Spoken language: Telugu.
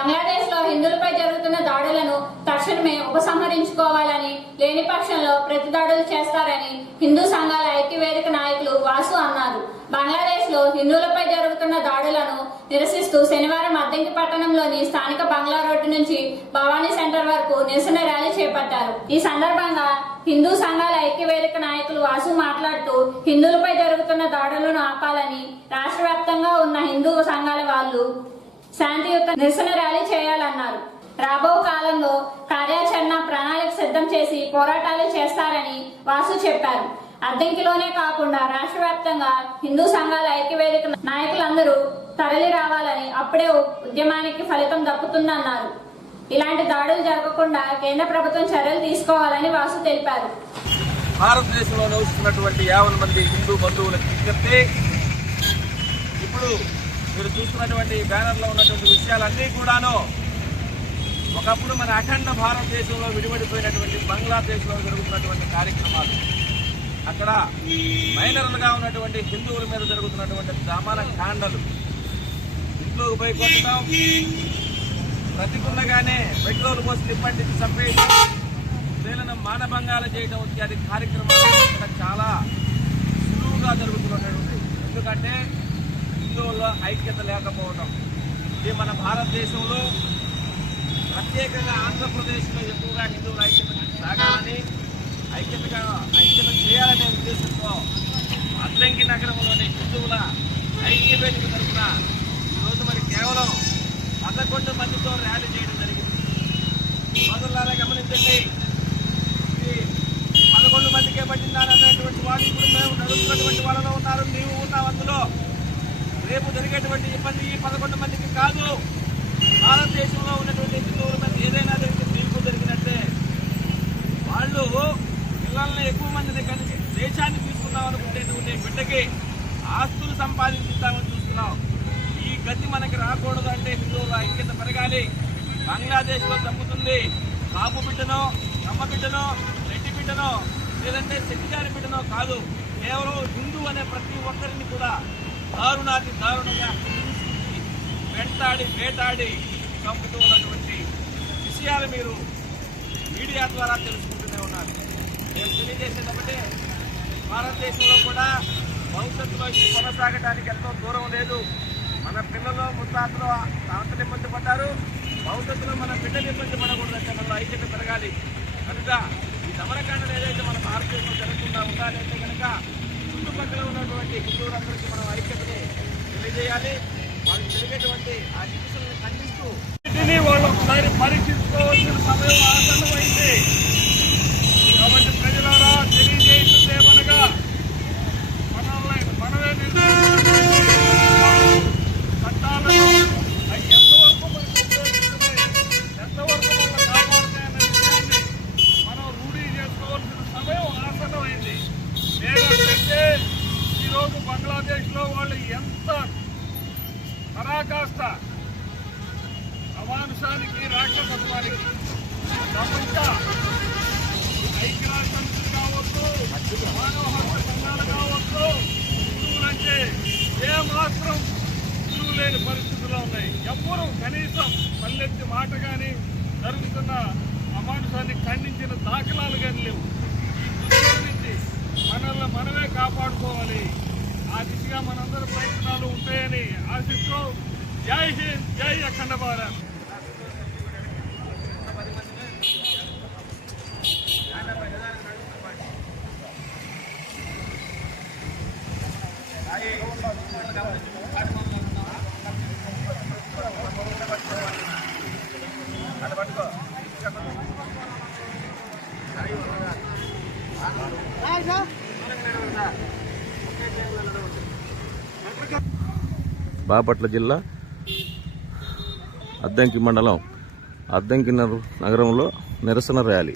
బంగ్లాదేశ్ లో హిందువులపై జరుగుతున్న దాడులను తక్షణమే ఉపసంహరించుకోవాలని, లేని పక్షంలో ప్రతి దాడులు చేస్తారని హిందూ సంఘాల ఐక్యవేదిక నాయకులు వాసు అన్నారు. బంగ్లాదేశ్ లో హిందువులపై జరుగుతున్న దాడులను నిరసిస్తూ శనివారం అద్దంకి పట్టణంలోని స్థానిక బంగ్లా రోడ్డు నుంచి భవానీ సెంటర్ వరకు నిరసన ర్యాలీ చేపట్టారు. ఈ సందర్భంగా హిందూ సంఘాల ఐక్యవేదిక నాయకులు వాసు మాట్లాడుతూ హిందువులపై జరుగుతున్న దాడులను ఆపాలని రాష్ట్ర వ్యాప్తంగా ఉన్న హిందూ సంఘాల వాళ్ళు శాంతియుత నిరసన ర్యాలీ చేయాలన్నారు. రాబో కాలంలో కార్యాచరణ ప్రణాళిక సిద్ధం చేసి పోరాటాలు చేస్తారని వాసు చెప్పారు. అద్దంకిలోనే కాకుండా రాష్ట్ర వ్యాప్తంగా హిందూ సంఘాల ఐక్యవేదిక నాయకులందరూ తరలి రావాలని, అప్పుడే ఉద్యమానికి ఫలితం దక్కుతుందన్నారు. ఇలాంటి దాడులు జరగకుండా కేంద్ర ప్రభుత్వం చర్యలు తీసుకోవాలని వాసు తెలిపారు. భారతదేశంలో నివసిస్తున్నటువంటి 50 మంది హిందూ బంధువులకు విజ్ఞప్తి, ఇప్పుడు మీరు చూస్తున్నటువంటి బ్యానర్లో ఉన్నటువంటి విషయాలన్నీ కూడాను ఒకప్పుడు మన అఖండ భారతదేశంలో విడిపడిపోయినటువంటి బంగ్లాదేశ్లో జరుగుతున్నటువంటి కార్యక్రమాలు, అక్కడ మైనర్లుగా ఉన్నటువంటి హిందువుల మీద జరుగుతున్నటువంటి దామాన కాండలు, ఇంట్లోకి పోయి కొట్టడం, బ్రతికుండగానే పెట్రోల్ పోసి నిప్పంటించి చంపేయడం, స్త్రీలను మానభంగాలు చేయడం ఇత్యాది కార్యక్రమాలు ఇక్కడ చాలా సులువుగా జరుగుతున్నటువంటి. ఎందుకంటే హిందువుల్లో ఐక్యత లేకపోవడం. ఇది మన భారతదేశంలో ప్రత్యేకంగా ఆంధ్రప్రదేశ్లో ఎక్కువగా హిందువుల ఐక్యత సాగాలని, ఐక్యత చేయాలనే ఉద్దేశంతో అద్దంకి నగరంలోని హిందువుల ఐక్యవేదిక తరఫున ఈరోజు మరి కేవలం 11 మందితో ర్యాలీ చేయడం జరిగింది. సోదరులారా గమనించండి, ఇది 11 మందికే పట్టిందనేటువంటి వాళ్ళు ఇప్పుడు మేము నడుస్తున్నటువంటి వాళ్ళలో ఉన్నారు, నీవు ఉన్నావు అందులో. రేపు జరిగేటువంటి ఇబ్బంది ఈ 11 మందికి కాదు, భారతదేశంలో ఉన్నటువంటి హిందువుల మీద ఏదైనా జరిగితే మీకు జరిగినట్టే. వాళ్ళు పిల్లల్ని ఎక్కువ మందిని కలిసి దేశాన్ని తీసుకుందాం అనుకుంటేటువంటి బిడ్డకి ఆస్తులు సంపాదించుతామని చూస్తున్నాం. ఈ గతి మనకి రాకూడదు అంటే హిందువుల ఐక్యత పెరగాలి. బంగ్లాదేశ్లో చంపుతుంది కాపు బిడ్డనో, కమ్మ బిడ్డనో, రెడ్డి బిడ్డనో, లేదంటే శెట్టిగారి బిడ్డనో కాదు, కేవలం హిందూ అనే ప్రతి ఒక్కరిని కూడా దారుణాతి దారుణంగా వెంటాడి వేటాడి చంపుతూ ఉన్నటువంటి విషయాలు మీరు మీడియా ద్వారా తెలుసుకుంటూనే ఉన్నారు. నేను తెలియజేసేటప్పుడే భారతదేశంలో కూడా భవిష్యత్తులో ఇది కొనసాగడానికి ఎంతో దూరం లేదు. మన పిల్లలు ముత్తాతలు తాతలు ఇబ్బంది పడ్డారు, భవిష్యత్తులో మన బిడ్డలు ఇబ్బంది పడకూడదంటే మనలో ఐక్యత పెరగాలి. కనుక ఈ దమనకాండలు ఏదైతే మన భారతదేశంలో జరగకుండా ఉండాలంటే కనుక చుట్టుపక్కల ఉన్నటువంటి హిందువులందరికీ మనం ఐక్యతని తెలియజేయాలి. వాళ్ళకి జరిగేటువంటి ఆ హింసలను ఖండిస్తూ వీటిని వాళ్ళు ఒకసారి పరీక్షించుకోవాల్సిన సమయం ఆసన్నమైంది. కాబట్టి ప్రజలారా తెలియజేయమనగా మనమే చట్టాలను ఎంతవరకు మనకు ఉపయోగిస్తున్నాయి, ఎంతవరకు మనం కాపాడుతాయనే విషయాన్ని మనం రూఢీ చేసుకోవాల్సిన సమయం ఆసన్నమైంది. లేదంటే ఈరోజు బంగ్లాదేశ్లో వాళ్ళు ఎంత పరాకాష్ట అమానుషానికి, రాక్షసత్వానికి ప్రపంచ ఐక్యరాజ్య సమితి కావచ్చు, మానవ హక్కు సంఘాలు కావచ్చు, హిందువులంటే ఏమాత్రం విలువ లేని పరిస్థితుల్లో ఉన్నాయి. ఎవ్వరూ కనీసం పల్లెత్తి మాట కానీ జరుగుతున్న అమానుషాన్ని ఖండించిన దాఖలాలు కానీ లేవు. ఈ దుస్థితి నుంచి మనల్ని మనమే కాపాడుకోవాలి. ఆ దిశగా మనందరి ప్రయత్నాలు ఉంటాయని ఆశిస్తూ జై హింద్, జై అఖండ భారత్. బాపట్ల జిల్లా అద్దంకి మండలం అద్దంకి నగరంలో నిరసన ర్యాలీ.